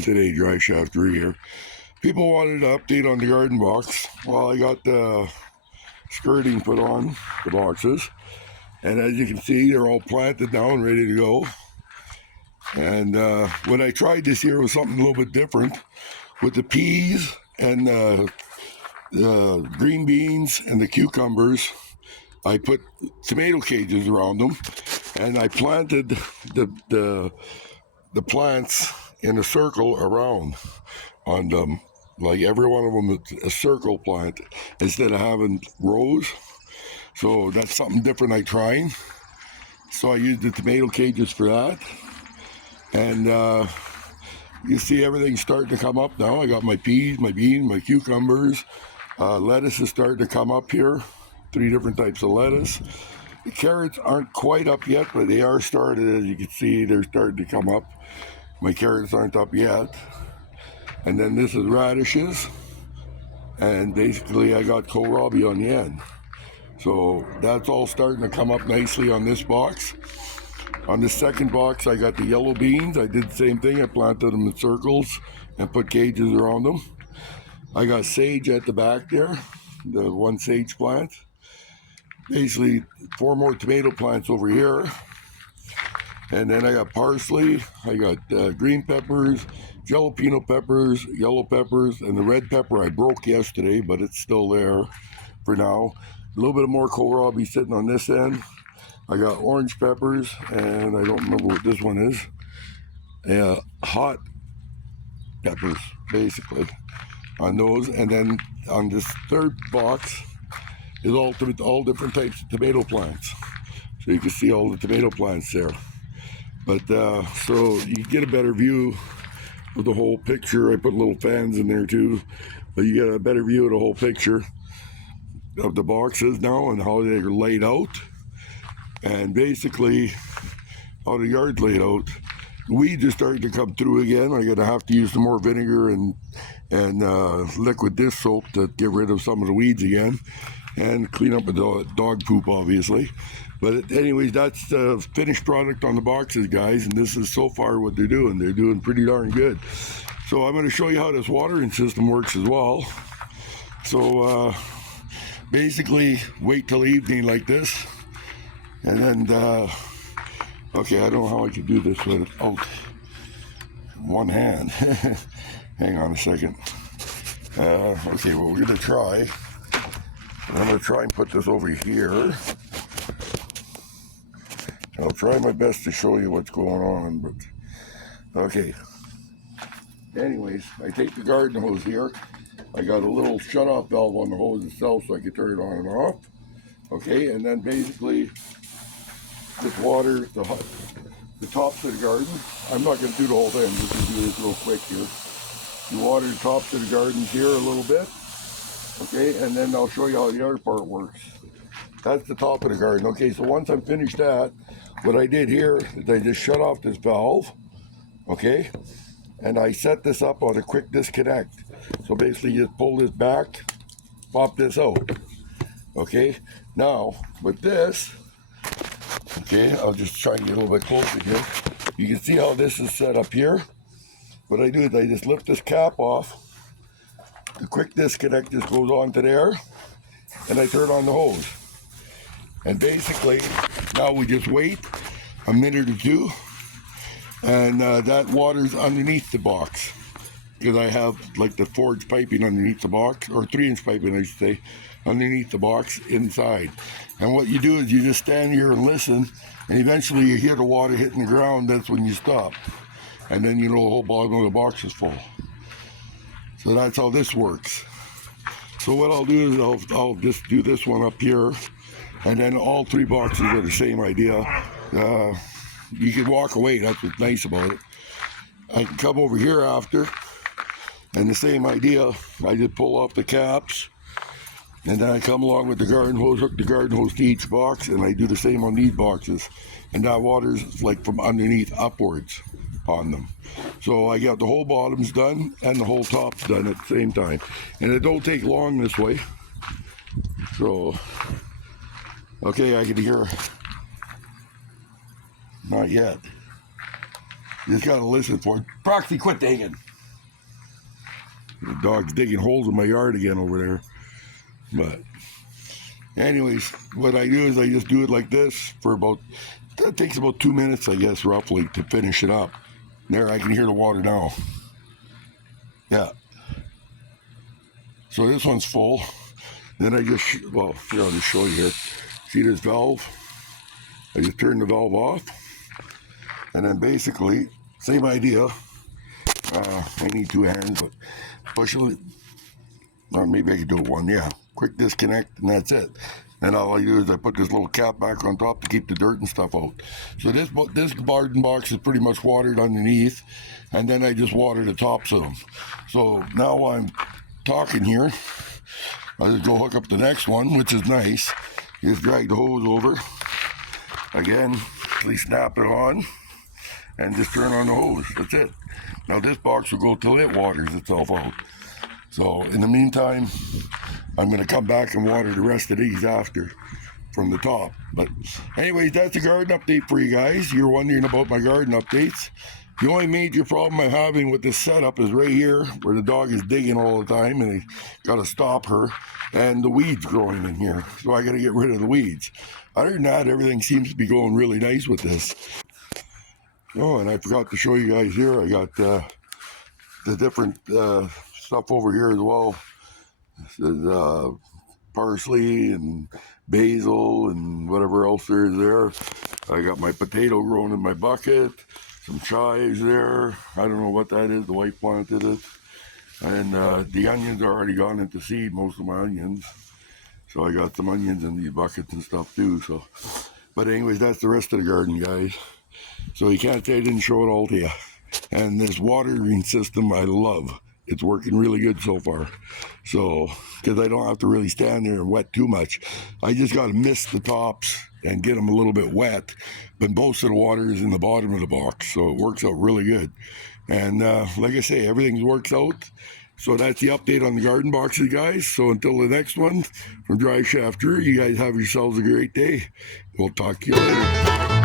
doing today? DriveShaftdrew here. People wanted an update on the garden box. Well, I got the skirting put on the boxes, and as you can see, they're all planted now and ready to go. And what I tried this year was something a little bit different with the peas and the green beans and the cucumbers. I put tomato cages around them, and I planted the plants in a circle around on them. Like every one of them is a circle plant instead of having rows. So that's something different I tried. So I used the tomato cages for that. And you see everything's starting to come up now. I got my peas, my beans, my cucumbers. Lettuce is starting to come up here. 3 different types of lettuce. The carrots aren't quite up yet, but they are started. As you can see, they're starting to come up. My carrots aren't up yet. And then this is radishes. And basically I got kohlrabi on the end. So that's all starting to come up nicely on this box. On the second box, I got the yellow beans. I did the same thing. I planted them in circles and put cages around them. I got sage at the back there, the one sage plant. Basically 4 more tomato plants over here. And then I got parsley, I got green peppers, jalapeno peppers, yellow peppers, and the red pepper I broke yesterday, but it's still there for now. A little bit more kohlrabi sitting on this end. I got orange peppers, and I don't remember what this one is. Hot peppers, basically, on those. And then on this third box is all different types of tomato plants. So you can see all the tomato plants there. But so you get a better view of the whole picture. I put little fans in there too, but you get a better view of the whole picture of the boxes now and how they're laid out, and basically how the yard's laid out. Weeds are starting to come through again. I'm gonna have to use some more vinegar and liquid dish soap to get rid of some of the weeds again, and clean up the dog poop, obviously. But anyways, that's the finished product on the boxes, guys, and this is so far what they're doing. They're doing pretty darn good. So I'm going to show you how this watering system works as well. So basically, wait till evening like this, and then okay, I don't know how I can do this without one hand. Hang on a second. Okay, well, we're going to try. I'm going to try and put this over here. I'll try my best to show you what's going on, but okay. Anyways, I take the garden hose here. I got a little shut-off valve on the hose itself so I can turn it on and off. Okay, and then basically just water the tops of the garden. I'm not going to do the whole thing. I'm just going to do this real quick here. You water the tops of the gardens here a little bit. Okay, and then I'll show you how the other part works. That's the top of the garden. Okay, so once I'm finished that, what I did here is I just shut off this valve, okay, and I set this up on a quick disconnect. So basically you just pull this back, pop this out, okay. Now, with this, okay, I'll just try and get a little bit closer here. You can see how this is set up here. What I do is I just lift this cap off, the quick disconnect just goes onto there, and I turn on the hose. And basically, now we just wait a minute or two, and that water's underneath the box. Because I have like the 4-inch piping underneath the box, or 3-inch piping I should say, underneath the box inside. And what you do is you just stand here and listen, and eventually you hear the water hitting the ground. That's when you stop. And then you know the whole bottom of the box is full. So that's how this works. So what I'll do is I'll just do this one up here. And then all 3 boxes are the same idea. You can walk away, that's what's nice about it. I can come over here after, and the same idea. I just pull off the caps, and then I come along with the garden hose, hook the garden hose to each box, and I do the same on these boxes. And that water's like from underneath upwards on them. So I got the whole bottoms done and the whole tops done at the same time. And it don't take long this way. So okay, I can hear. Not yet. You just gotta listen for it. Proxy, quit digging. The dog's digging holes in my yard again over there. But anyways, what I do is I just do it like this for that takes about 2 minutes, I guess, roughly, to finish it up. There, I can hear the water now. Yeah. So this one's full. Then I just, well, here, I'll just show you here. See this valve? I just turn the valve off. And then basically, same idea. I need 2 hands, but push it. Or maybe I could do it one, yeah. Quick disconnect, and that's it. And all I do is I put this little cap back on top to keep the dirt and stuff out. So this garden box is pretty much watered underneath, and then I just water the tops of them. So now I'm talking here, I just go hook up the next one, which is nice. You just drag the hose over. Again, please snap it on, and just turn on the hose. That's it. Now this box will go till it waters itself out. So in the meantime, I'm going to come back and water the rest of these after from the top. But anyways, that's a garden update for you guys. You're wondering about my garden updates. The only major problem I'm having with this setup is right here where the dog is digging all the time and I got to stop her, and the weeds growing in here. So I got to get rid of the weeds. Other than that, everything seems to be going really nice with this. Oh, and I forgot to show you guys here. I got the different stuff over here as well. There's parsley and basil and whatever else there is there. I got my potato growing in my bucket, some chives there. I don't know what that is. The wife planted it. And the onions are already gone into seed, most of my onions. So I got some onions in these buckets and stuff too. So, but anyways, that's the rest of the garden, guys. So you can't say I didn't show it all to you. And this watering system I love. It's working really good so far. So, because I don't have to really stand there and wet too much. I just got to mist the tops and get them a little bit wet. But most of the water is in the bottom of the box. So it works out really good. And like I say, everything works out. So that's the update on the garden boxes, guys. So until the next one, from DriveShaft Drew, you guys have yourselves a great day. We'll talk to you later.